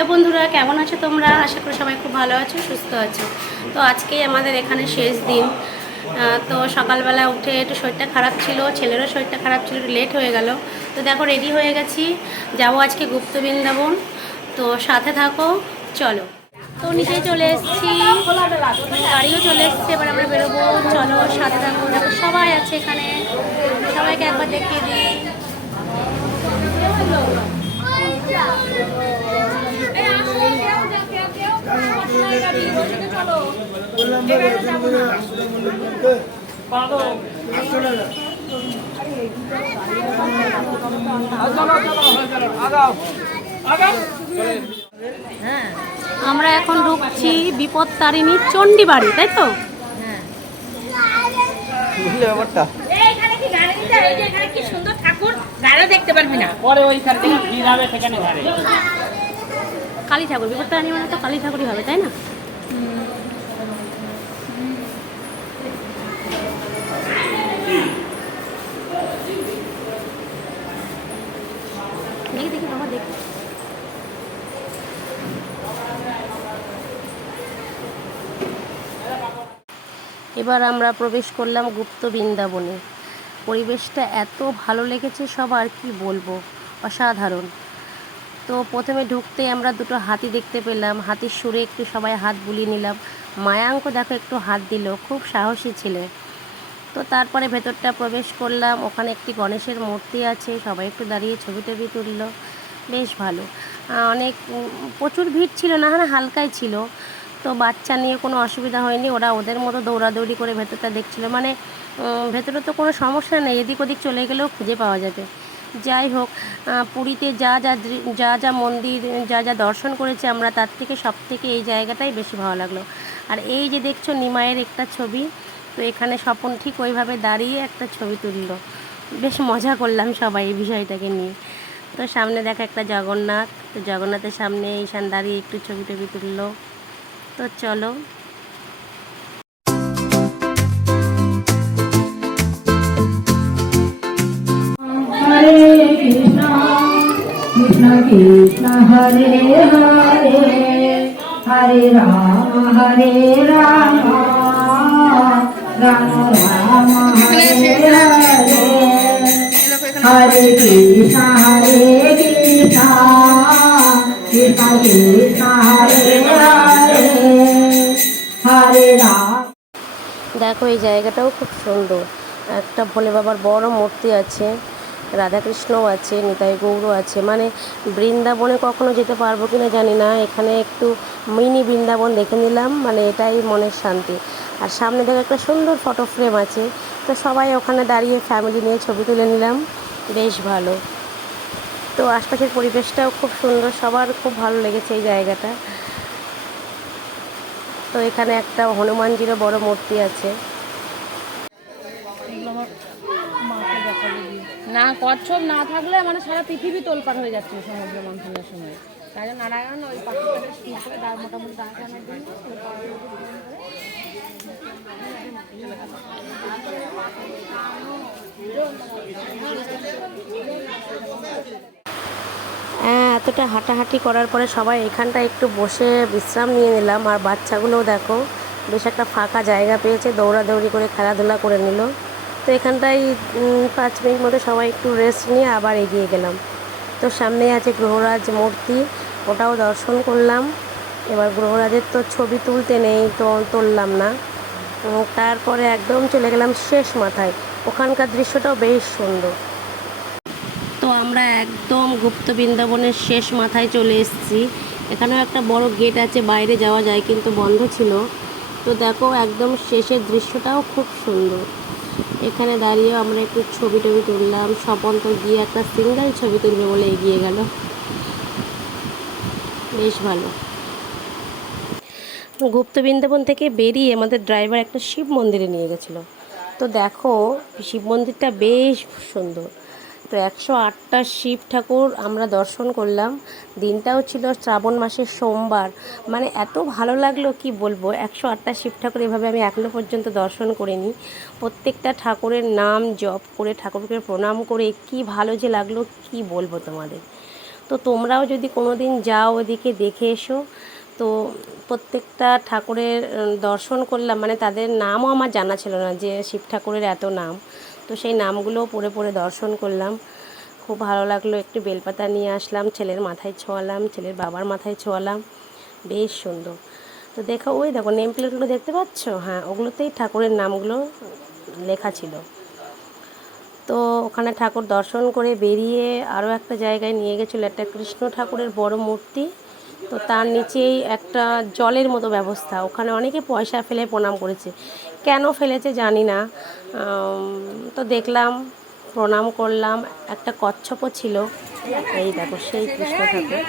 Hello বন্ধুরা, কেমন আছো তোমরা? আশা করি সবাই খুব ভালো আছো, সুস্থ আছো। তো আজকেই আমাদের এখানে শেষ দিন। তো সকালবেলা উঠে একটু শরীরটা খারাপ ছিল, ছেলেরও শরীরটা খারাপ ছিল, একটু লেট হয়ে গেল। তো দেখো রেডি হয়ে গেছি, যাবো আজকে গুপ্ত বৃন্দাবন। তো সাথে থাকো, চলো। তো নিচে চলে এসেছি, গাড়িও চলে এসছে, এবার আমরা বেরোবো। চলো সাথে থাকো, দেখো সবাই আছে এখানে, সবাইকে একবার দেখিয়ে দিই। আমরা এখন ঢুকছি বিপত্তারিণী চণ্ডী বাড়ি, তাই তো? কালী ঠাকুর, বিপত্তারিণী মানে তো কালী ঠাকুরই হবে, তাই না? দেখি দেখি বাবা, দেখি। এবার আমরা প্রবেশ করলাম গুপ্ত বৃন্দাবনে। পরিবেশটা এত ভালো লেগেছে সবার, কি বলবো, অসাধারণ। তো প্রথমে ঢুকতেই আমরা দুটো হাতি দেখতে পেলাম, হাতির সুরে একটু সবাই হাত বুলিয়ে নিলাম। মায়াঙ্ক দেখো একটু হাত দিল, খুব সাহসী ছেলে। তো তারপরে ভেতরটা প্রবেশ করলাম, ওখানে একটি গণেশের মূর্তি আছে, সবাই একটু দাঁড়িয়ে ছবি টবি তুললো, বেশ ভালো। অনেক প্রচুর ভিড় ছিল না, হ্যাঁ হালকাই ছিল। তো বাচ্চা নিয়ে কোনো অসুবিধা হয়নি, ওরা ওদের মতো দৌড়াদৌড়ি করে ভেতরটা দেখছিল। মানে ভেতরে তো কোনো সমস্যা নেই, এদিক ওদিক চলে গেলেও খুঁজে পাওয়া যাবে। যাই হোক, পুরীতে যা যা মন্দির যা যা দর্শন করেছি আমরা, তার থেকে সব থেকে এই জায়গাটাই বেশি ভালো লাগলো। আর এই যে দেখছো নিমাইয়ের একটা ছবি, তো এখানে স্বপন ঠিক ওইভাবে দাঁড়িয়ে একটা ছবি তুললো, বেশ মজা করলাম সবাই এই বিষয়টাকে নিয়ে। তো সামনে দেখা একটা জগন্নাথ, তো জগন্নাথের সামনে ঈশান দাঁড়িয়ে একটু ছবি টবি তুললো। তো চলো। হরে কৃষ্ণ কৃষ্ণ কৃষ্ণ হরে হরে হরে রাম রাম রাম হরে হরে হরে কৃষ্ণ কৃষ্ণ কৃষ্ণ হরে হরে হরে রাম। দেখো এই জায়গাটাও খুব সুন্দর, একটা ভোলে বাবার বড় মূর্তি আছে, রাধাকৃষ্ণও আছে, নিতাই গৌরও আছে। মানে বৃন্দাবনে কখনো যেতে পারবো কি না জানি না, এখানে একটু মিনি বৃন্দাবন দেখে নিলাম, মানে এটাই মনের শান্তি। আর সামনে দেখো একটা সুন্দর ফটো ফ্রেম আছে, তো সবাই ওখানে দাঁড়িয়ে ফ্যামিলি নিয়ে ছবি তুলে নিলাম, বেশ ভালো। তো আশপাশের পরিবেশটাও খুব সুন্দর, সবার খুব ভালো লেগেছে এই জায়গাটা। তো এখানে একটা হনুমানজিরও বড় মূর্তি আছে। না কচ্ছপ না থাকলে মানে সারা পৃথিবী তোলপাড় হয়ে যাচ্ছে সমুদ্র মন্থনের সময়। তাই জন্য নারায়ণ ওই পাখিটাকে স্থির করে মোটামুটি দাঁড় টানার জন্য হ্যাঁ, এতটা হাঁটাহাঁটি করার পরে সবাই এখানটা একটু বসে বিশ্রাম নিয়ে নিলাম। আর বাচ্চাগুলোও দেখো বেশ একটা ফাঁকা জায়গা পেয়েছে, দৌড়াদৌড়ি করে খেলাধুলা করে নিল। তো এখানটায় 5 মিনিট মতো সবাই একটু রেস্ট নিয়ে আবার এগিয়ে গেলাম। তো সামনেই আছে গ্রহরাজ মূর্তি, ওটাও দর্শন করলাম। এবার গ্রহরাজের তো ছবি তুলতে নেই, তো তুললাম না। তারপরে একদম চলে গেলাম শেষ মাথায়, ওখানকার দৃশ্যটাও বেশ সুন্দর। তো আমরা একদম গুপ্ত বৃন্দাবনের শেষ মাথায় চলে এসেছি। এখানেও একটা বড় গেট আছে, বাইরে যাওয়া যায় কিন্তু বন্ধ ছিল। তো দেখো একদম শেষের দৃশ্যটাও খুব সুন্দর। এখানে দাঁড়িয়েও আমরা একটু ছবি টবি তুললাম। স্বপন তো গিয়ে একটা সিঙ্গেল ছবি তুলবে বলে এগিয়ে গেল, বেশ ভালো। গুপ্ত বৃন্দাবন থেকে বেরিয়ে আমাদের ড্রাইভার একটা শিব মন্দিরে নিয়ে গেছিলো। তো দেখো শিব মন্দিরটা বেশ সুন্দর। তো 108টা শিব ঠাকুর আমরা দর্শন করলাম। দিনটাও ছিল শ্রাবণ মাসের সোমবার, মানে এত ভালো লাগলো কি বলবো। 108টা শিব ঠাকুর এভাবে আমি এখনও পর্যন্ত দর্শন করিনি। প্রত্যেকটা ঠাকুরের নাম জপ করে ঠাকুরকে প্রণাম করে কি ভালো যে লাগলো কি বলবো তোমাদের। তো তোমরাও যদি কোনো দিন যাও ওদিকে দেখে এসো। তো প্রত্যেকটা ঠাকুরের দর্শন করলাম, মানে তাদের নামও আমার জানা ছিল না যে শিব ঠাকুরের এত নাম। তো সেই নামগুলোও পড়ে পড়ে দর্শন করলাম, খুব ভালো লাগলো। একটু বেলপাতা নিয়ে আসলাম, ছেলের মাথায় ছোঁয়ালাম, ছেলের বাবার মাথায় ছোঁয়ালাম, বেশ সুন্দর। তো দেখো, ওই দেখো নেম প্লেটগুলো দেখতে পাচ্ছ, হ্যাঁ ওগুলোতেই ঠাকুরের নামগুলো লেখা ছিল। তো ওখানে ঠাকুর দর্শন করে বেরিয়ে আরও একটা জায়গায় নিয়ে গেছিলো, একটা কৃষ্ণ ঠাকুরের বড় মূর্তি। তো তার নিচেই একটা জলের মতো ব্যবস্থা, ওখানে অনেকে পয়সা ফেলে প্রণাম করেছে, কেন ফেলেছে জানি না। তো দেখলাম, প্রণাম করলাম। একটা কচ্ছপও ছিল, এই দেখো সেই কৃষ্ণ ঠাকুর।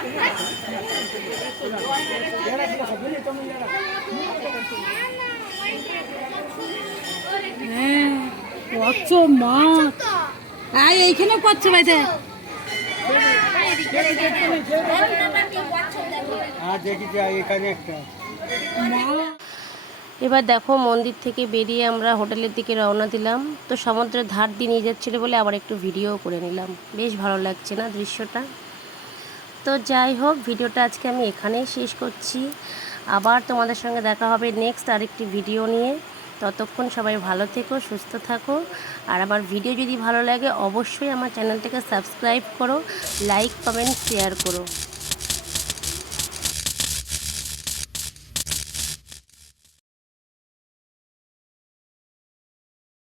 হ্যাঁ কচ্ছ মাছ, আর এইখানেও কচ্ছ বাইতে। এবার দেখো, মন্দির থেকে বেরিয়ে আমরা হোটেলের দিকে রওনা দিলাম। তো সমুদ্রের ধার দিয়ে নিয়ে যাচ্ছিলো বলে আবার একটু ভিডিও করে নিলাম, বেশ ভালো লাগছে না দৃশ্যটা। তো যাই হোক, ভিডিওটা আজকে আমি এখানেই শেষ করছি। আবার তোমাদের সঙ্গে দেখা হবে নেক্সট আরেকটি ভিডিও নিয়ে। ততক্ষণ সবাই ভালো থেকো, সুস্থ থাকো। আর আমার ভিডিও যদি ভালো লাগে অবশ্যই আমার চ্যানেলটাকে সাবস্ক্রাইব করো, লাইক কমেন্ট শেয়ার করো।